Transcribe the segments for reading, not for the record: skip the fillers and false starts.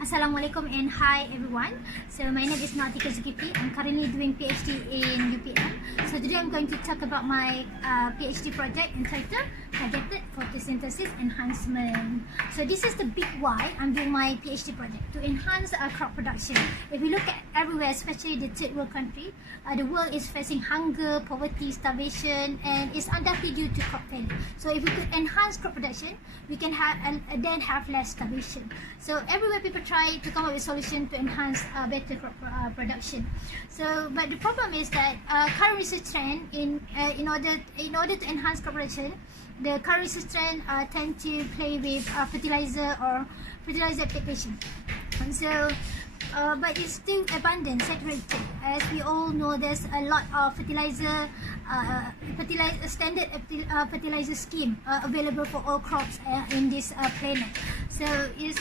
Assalamualaikum and hi everyone. So my name is Natika Zulkifli. I'm currently doing PhD in UPM. So today I'm going to talk about my PhD project entitled Targeted Photosynthesis Enhancement. So this is the big why I'm doing my PhD project, to enhance crop production. If we look at everywhere, especially the third world country, the world is facing hunger, poverty, starvation, and it's undoubtedly due to crop failure. So if we could enhance crop production, we can then have less starvation. So everywhere people try to come up with solution to enhance better crop production. So, but the problem is that current research trend in order to enhance crop production, the current research trend tend to play with fertilizer or fertilizer application. And so, but it's still abundant, saturated. As we all know, there's a lot of standard fertilizer scheme available for all crops in this planet. So it's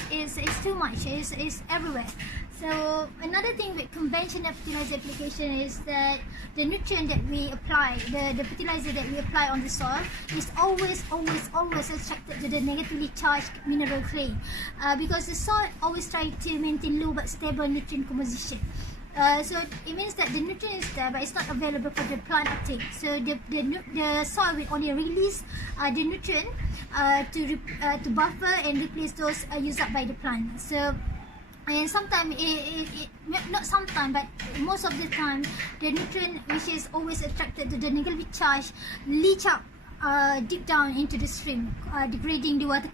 too much. It's everywhere. So another thing with conventional fertilizer application is that the nutrient that we apply, the fertilizer that we apply on the soil is always attracted to the negatively charged mineral clay, because the soil always tries to maintain low but stable nutrient composition. So it means that the nutrient is there, but it's not available for the plant uptake. So the soil will only release the nutrient to buffer and replace those used up by the plant. So, and sometimes, not sometimes, but most of the time, the nutrient which is always attracted to the negatively charged leach out deep down into the stream, degrading the water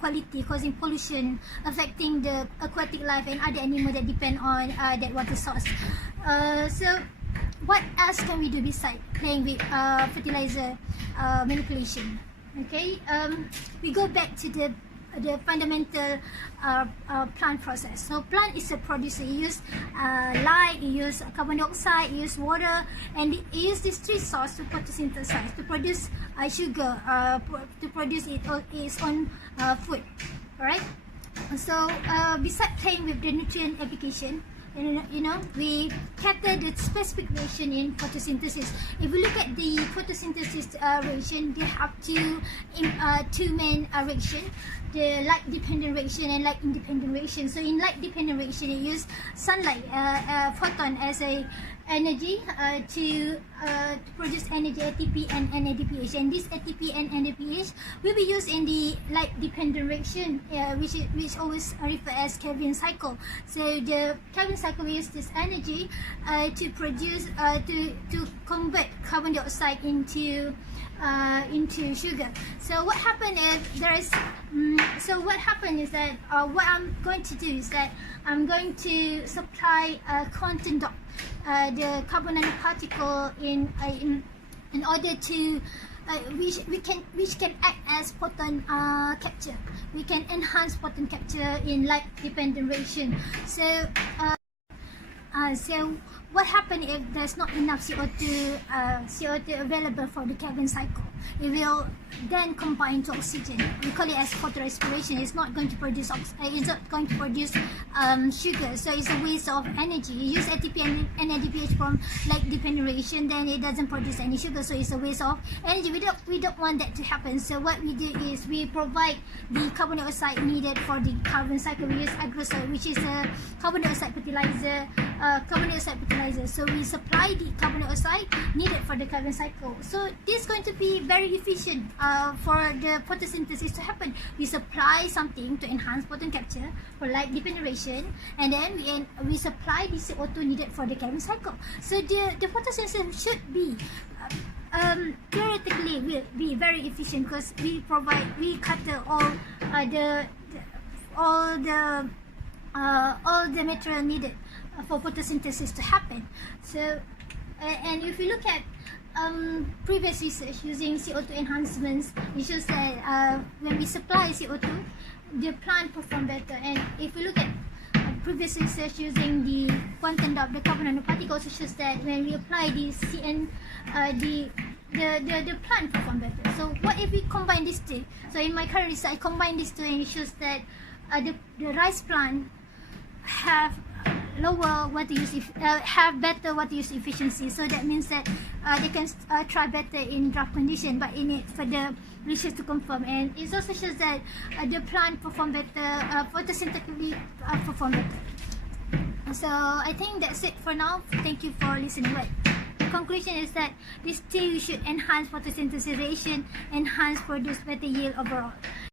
quality, causing pollution, affecting the aquatic life and other animals that depend on that water source. So what else can we do besides playing with fertilizer manipulation? Okay, we go back to the fundamental plant process. So plant is a producer. It use light, it use carbon dioxide, it use water, and it use these three sources to photosynthesize, to produce sugar, to produce its own food. Alright. So besides playing with the nutrient application, we cater the specific reaction in photosynthesis. If we look at the photosynthesis reaction, they have two main reaction: the light dependent reaction and light independent reaction. So in light dependent reaction, it use sunlight, photon as a energy to produce energy, ATP and NADPH, and this ATP and NADPH will be used in the light dependent reaction, which always referred as Calvin cycle. So the Calvin cycle will use this energy to produce to convert carbon dioxide into sugar. So what happened is what I'm going to do is that I'm going to supply a quantum dot, the carbon nanoparticle in order to which can act as photon capture. We can enhance photon capture in light dependent reaction. So so what happens if there's not enough CO2 available for the Calvin cycle? It will then combine to oxygen. We call it as photorespiration. It's not going to produce sugar, so it's a waste of energy. You use ATP and NADPH from light dependent reaction, then it doesn't produce any sugar, so it's a waste of energy. We don't want that to happen. So what we do is we provide the carbon dioxide needed for the Calvin cycle. We use agrosol, which is a carbon dioxide fertilizer. So we supply the carbon dioxide needed for the Calvin cycle. So this is going to be very efficient for the photosynthesis to happen. We supply something to enhance photon capture for light dependent reaction, and then we supply the CO2 needed for the Calvin cycle. So the photosynthesis should be theoretically will be very efficient, because we cater all the material needed for photosynthesis to happen. So and if you look at previous research using CO2 enhancements, it shows that when we supply CO2, the plant perform better. And if you look at previous research using the quantum dot, the carbon nanoparticle, also shows that when we apply the CN, the plant perform better. So what if we combine these two? So in my current research, I combine these two, and it shows that the rice plant have lower water use, have better water use efficiency. So that means that they can try better in drought condition, but in it for the research to confirm. And it also shows that the plant perform better, photosynthetically perform better. So I think that's it for now. Thank you for listening. But the conclusion is that this tea should enhance photosynthesization, enhance produce better yield overall.